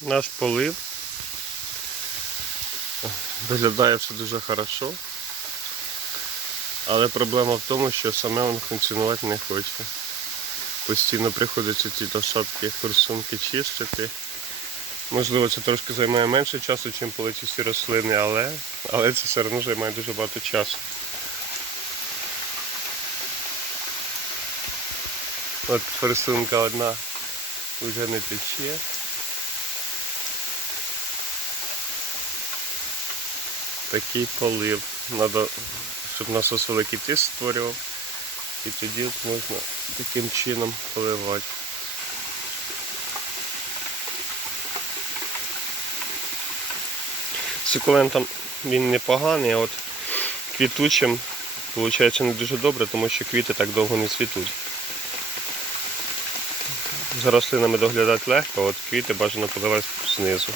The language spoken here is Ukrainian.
наш полив. Виглядає все дуже хорошо. Але проблема в тому, що саме воно функціонувати не хоче. Постійно приходиться ті шапки форсунки чистити. Можливо, це трошки займає менше часу, ніж политі всі рослини, але, але це все одно займає дуже багато часу. От форсунка одна вже не тече. Такий полив. Надо, щоб насос великий тиск створював. І тоді можна таким чином поливати. Сукулентом він непоганий, а от квітучим виходить не дуже добре, тому що квіти так довго не цвітуть. За рослинами доглядати легко, а от квіти бажано поливати знизу.